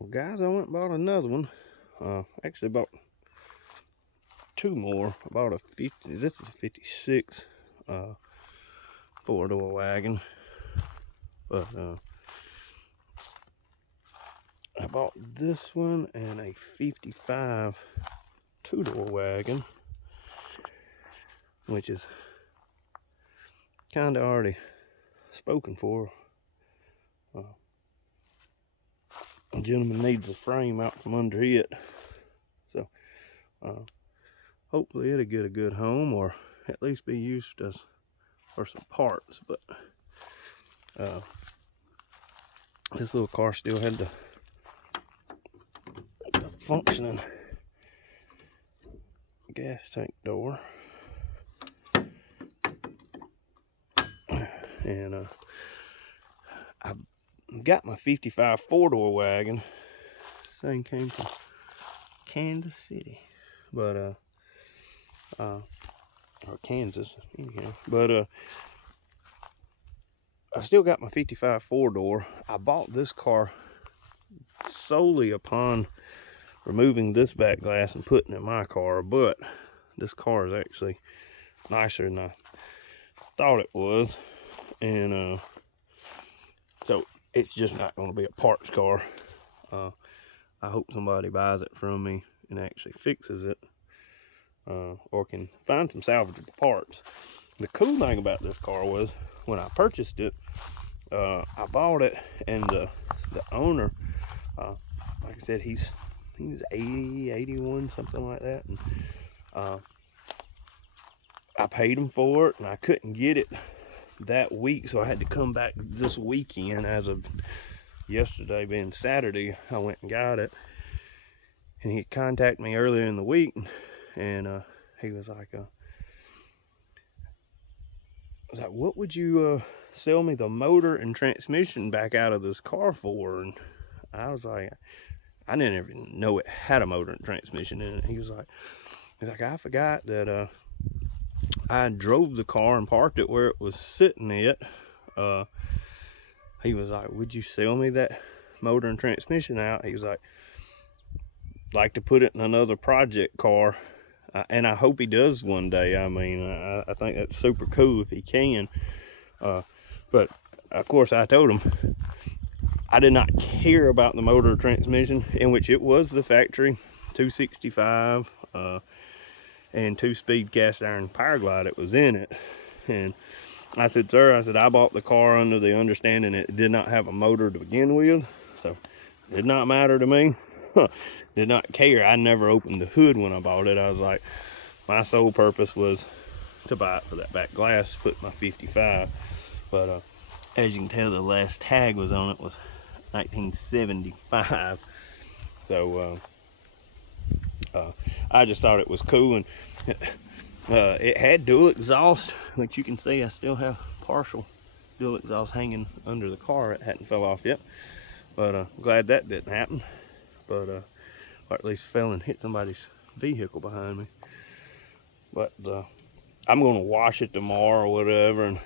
Well, guys, I went and bought another one. Actually bought two more. I bought a 50. This is a 56 four-door wagon. But I bought this one and a 55 two-door wagon, which is kind of already spoken for. A gentleman needs a frame out from under it, so hopefully it'll get a good home, or at least be used as for some parts. But this little car still had the functioning gas tank door, and I got my 55 four-door wagon. This thing came from Kansas City, but or Kansas, anyhow. But I still got my 55 four-door. I bought this car solely upon removing this back glass and putting it in my car, but this car is actually nicer than I thought it was, and so it's just not going to be a parts car. I hope somebody buys it from me and actually fixes it, or can find some salvageable parts. The cool thing about this car was, when I purchased it, I bought it, and the owner, like I said, he's 80, 81, something like that, and I paid him for it, and I couldn't get it that week, so I had to come back this weekend. As of yesterday being Saturday, I went and got it, and he contacted me earlier in the week, and he was like, what would you sell me the motor and transmission back out of this car for? And I was like, I didn't even know it had a motor and transmission in it. He's like, I forgot that I drove the car and parked it where it was sitting at. He was like, would you sell me that motor and transmission out? He was like to put it in another project car, and I hope he does one day. I mean, I think that's super cool if he can. But of course I told him I did not care about the motor or transmission, in which it was the factory 265 and 2-speed cast iron power glide that was in it. And I said, sir, I bought the car under the understanding it did not have a motor to begin with, so it did not matter to me. Did not care. I never opened the hood when I bought it. I was like, my sole purpose was to buy it for that back glass, put my 55. But as you can tell, the last tag was on it was 1975. So I just thought it was cool, and it had dual exhaust, which you can see I still have partial dual exhaust hanging under the car. It hadn't fell off yet, but I'm glad that didn't happen. But or at least fell and hit somebody's vehicle behind me. But I'm gonna wash it tomorrow or whatever, and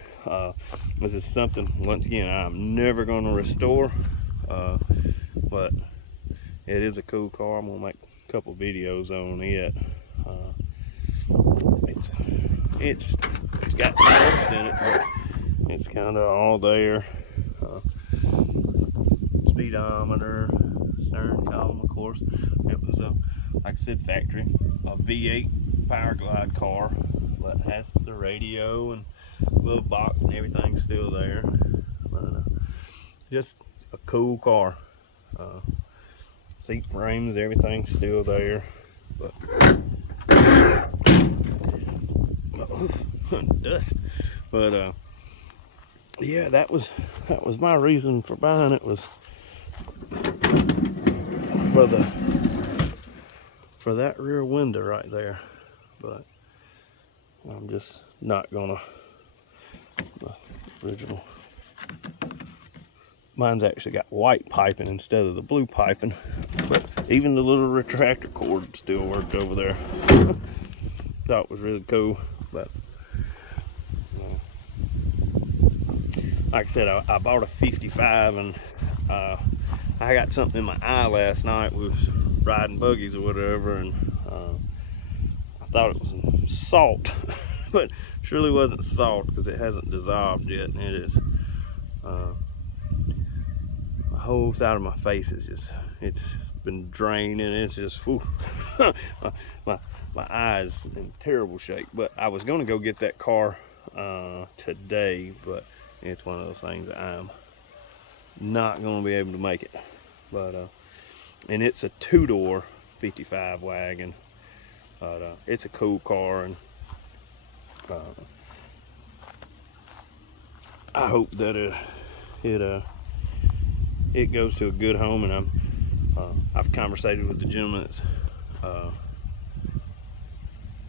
this is something, once again, I'm never gonna restore, but it is a cool car. I'm gonna make a couple videos on it. It's got some rust in it, but it's kind of all there. Speedometer, stern column, of course. It was like I said, factory, a V8 power glide car, but has the radio and little box and everything still there. But just a cool car. Seat frames, everything's still there. But dust. But yeah, that was my reason for buying it, was for that rear window right there. But I'm just not gonna, the original, mine's actually got white piping instead of the blue piping, but even the little retractor cord still worked over there. Thought it was really cool. But like I said, I bought a 55, and I got something in my eye last night. We was riding buggies or whatever, and I thought it was salt, but surely wasn't salt because it hasn't dissolved yet, and it is. My whole side of my face is just, it's been draining. It's just, whew. my eye is in terrible shape. But I was going to go get that car today, but it's one of those things that I'm not going to be able to make it. But and it's a 2-door 55 wagon, but it's a cool car, and I hope that it goes to a good home. And I've conversated with the gentleman that's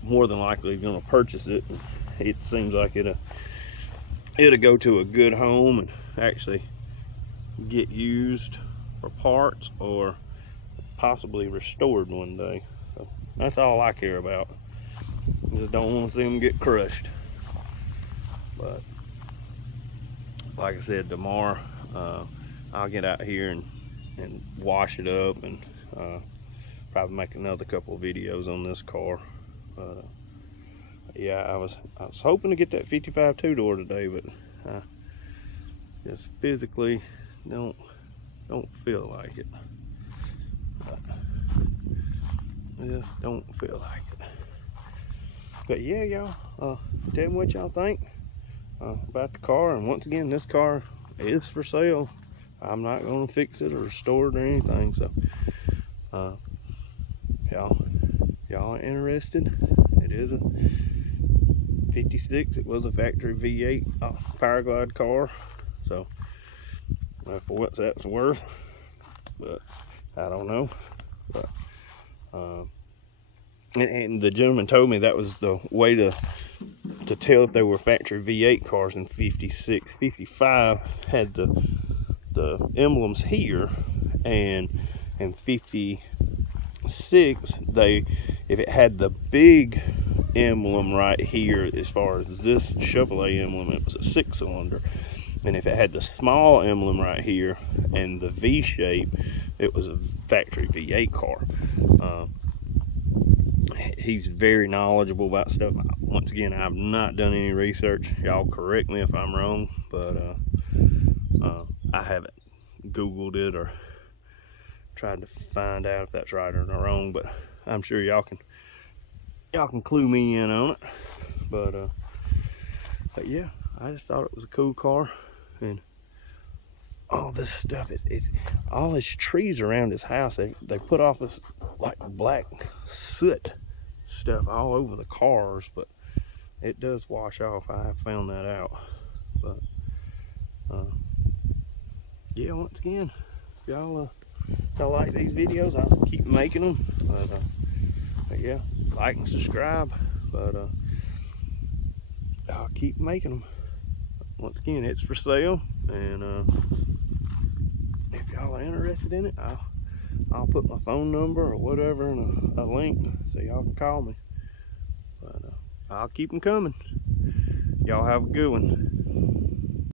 more than likely going to purchase it. It seems like it'll go to a good home and actually get used for parts or possibly restored one day. So that's all I care about. Just don't want to see them get crushed. But like I said, tomorrow I'll get out here and wash it up, and probably make another couple of videos on this car. But yeah, I was hoping to get that 55 2-door today, but I just physically don't feel like it. I just don't feel like it. But yeah, y'all, tell me what y'all think about the car. And once again, this car is for sale. I'm not going to fix it or restore it or anything. So y'all are interested? It is a 56. It was a factory V8 Powerglide car. So for what that's worth, but I don't know. But and the gentleman told me that was the way to tell if they were factory V8 cars. In 56, 55 had the emblems here, and in 56 if it had the big emblem right here, as far as this Chevrolet emblem, it was a 6-cylinder. And if it had the small emblem right here and the V shape, it was a factory V8 car. He's very knowledgeable about stuff. Once again, I've not done any research. Y'all correct me if I'm wrong, but I haven't Googled it or tried to find out if that's right or wrong. But I'm sure y'all can clue me in on it. But yeah, I just thought it was a cool car. And all this stuff, all his trees around his house, they put off this like black soot stuff all over the cars, but it does wash off. I have found that out. But yeah, once again, if y'all like these videos, I'll keep making them. But yeah, like and subscribe. But I'll keep making them. Once again, it's for sale, and if y'all are interested in it, I'll put my phone number or whatever in a link so y'all can call me. But I'll keep them coming. Y'all have a good one.